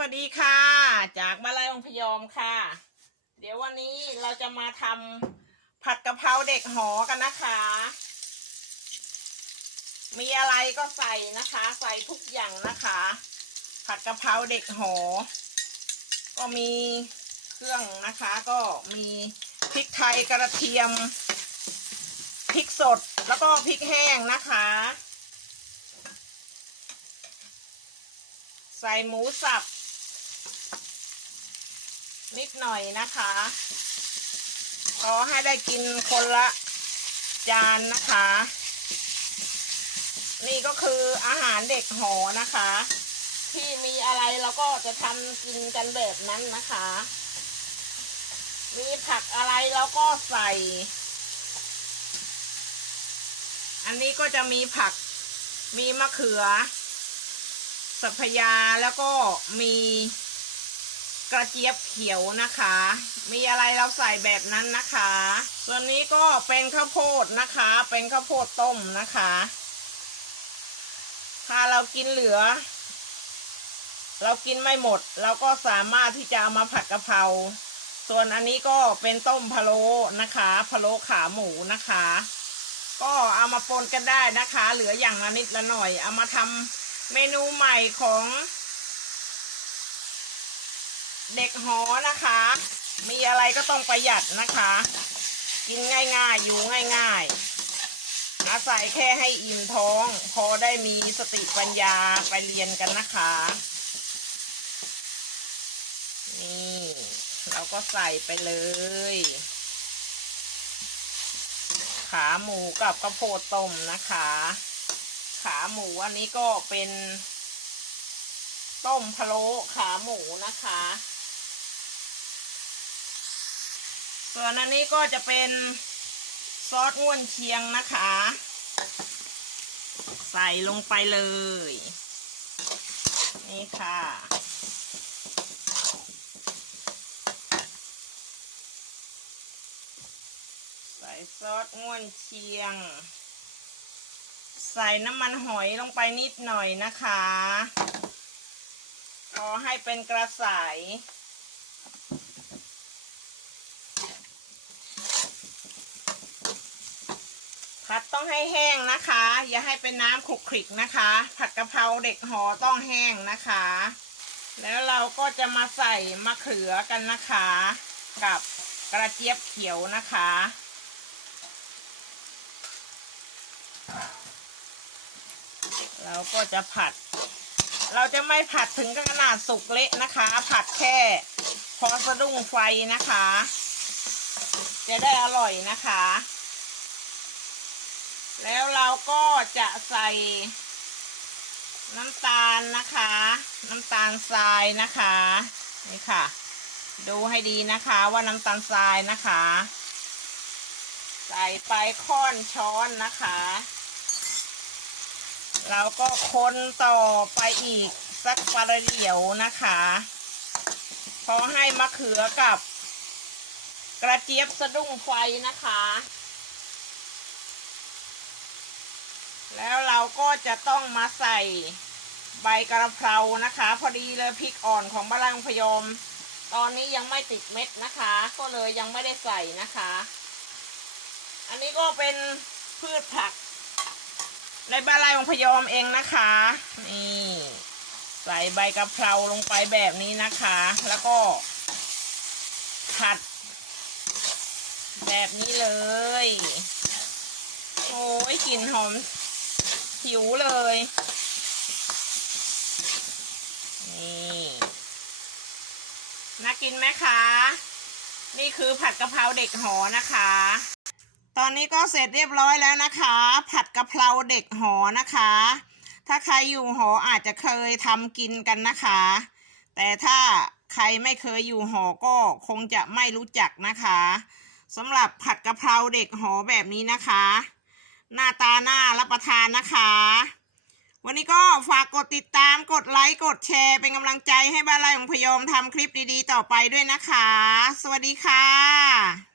วัสดีค่ะ จากมาลายองพยอมค่ะ เดี๋ยววันนี้เราจะมาทำผัดกะเพราเด็กหอกันนะคะ มีอะไรก็ใส่นะคะ ใส่ทุกอย่างนะคะ ผัดกะเพราเด็กหอ ก็มีเครื่องนะคะ ก็มีพริกไทยกระเทียมพริกสดแล้วก็พริกแห้งนะคะใส่หมูสับ นิดหน่อยนะคะขอให้ได้กินคนละจานนะคะ นี่ก็คืออาหารเด็กหอนะคะ ที่มีอะไรเราก็จะทำกินกันแบบนั้นนะคะ มีผักอะไรเราก็ใส่ อันนี้ก็จะมีผักมีมะเขือ สัพยาแล้วก็มี กระเจี๊ยบเขียวนะคะ มีอะไรเราใส่แบบนั้นนะคะ ส่วนนี้ก็เป็นข้าวโพดนะคะ เป็นข้าวโพดต้มนะคะ ถ้าเรากินเหลือ เรากินไม่หมด เราก็สามารถที่จะเอามาผัดกะเพรา ส่วนอันนี้ก็เป็นต้มพะโล้นะคะพะโล้ขาหมูนะคะ ก็เอามาปนกันได้นะคะ เหลืออย่างละนิดละหน่อย เอามาทำเมนูใหม่ของ เด็กหอนะคะ มีอะไรก็ต้องประหยัดนะคะ กินง่ายๆ อยู่ง่ายๆ อาศัยแค่ให้อิ่มท้อง พอได้มีสติปัญญาไปเรียนกันนะคะ นี่เราก็ใส่ไปเลย ขาหมูกับกระโพดต้มนะคะ ขาหมูอันนี้ก็เป็นต้มพะโล้ขาหมูนะคะ ส่วนอันนี้ก็จะเป็นซอสง่วนเชียงนะคะ ใส่ลงไปเลย นี่ค่ะใส่ซอสง่วนเชียง ใส่น้ำมันหอยลงไปนิดหน่อยนะคะ พอให้เป็นกระสาย ผัดต้องให้แห้งนะคะ อย่าให้เป็นน้ำขลุกขลิกนะคะ ผัดกะเพราเด็กหอต้องแห้งนะคะ แล้วเราก็จะมาใส่มะเขือกันนะคะ กับกระเจี๊ยบเขียวนะคะ เราก็จะผัด เราจะไม่ผัดถึงขนาดสุกเละนะคะ ผัดแค่พอสะดุ้งไฟนะคะ จะได้อร่อยนะคะ แล้วเราก็จะใส่น้ำตาลนะคะ น้ำตาลทรายนะคะนี่ค่ะ ดูให้ดีนะคะว่าน้ำตาลทรายนะคะ ใส่ไปค่อนช้อนนะคะ เราก็คนต่อไปอีกสักประเดี๋ยวนะคะพอให้มะเขือกับกระเจี๊ยบสะดุ้งไฟนะคะ แล้วเราก็จะต้องมาใส่ใบกระเพรานะคะ พอดีเลยพริกอ่อนของบาลังพยอมตอนนี้ยังไม่ติดเม็ดนะคะ ก็เลยยังไม่ได้ใส่นะคะ อันนี้ก็เป็นพืชผัก ในบ้านลายของพยอมเองนะคะ นี่ใส่ใบกะเพราลงไปแบบนี้นะคะ แล้วก็ผัด แบบนี้เลย โอ้ยกลิ่นหอม หิวเลย นี่น่ากินไหมคะ นี่คือผัดกะเพราเด็กหอนะคะ ตอนนี้ก็เสร็จเรียบร้อยแล้วนะคะ ผัดกะเพราเด็กหอนะคะ ถ้าใครอยู่หออาจจะเคยทำกินกันนะคะ แต่ถ้าใครไม่เคยอยู่หอก็คงจะไม่รู้จักนะคะสำหรับผัดกะเพราเด็กหอแบบนี้นะคะ หน้าตาหน้ารับประทานนะคะ วันนี้ก็ฝากกดติดตามกดไลค์กดแชร์เป็นกำลังใจให้บ้านไร่ของพยอมทำคลิปดีๆ ต่อไปด้วยนะคะ สวัสดีค่ะ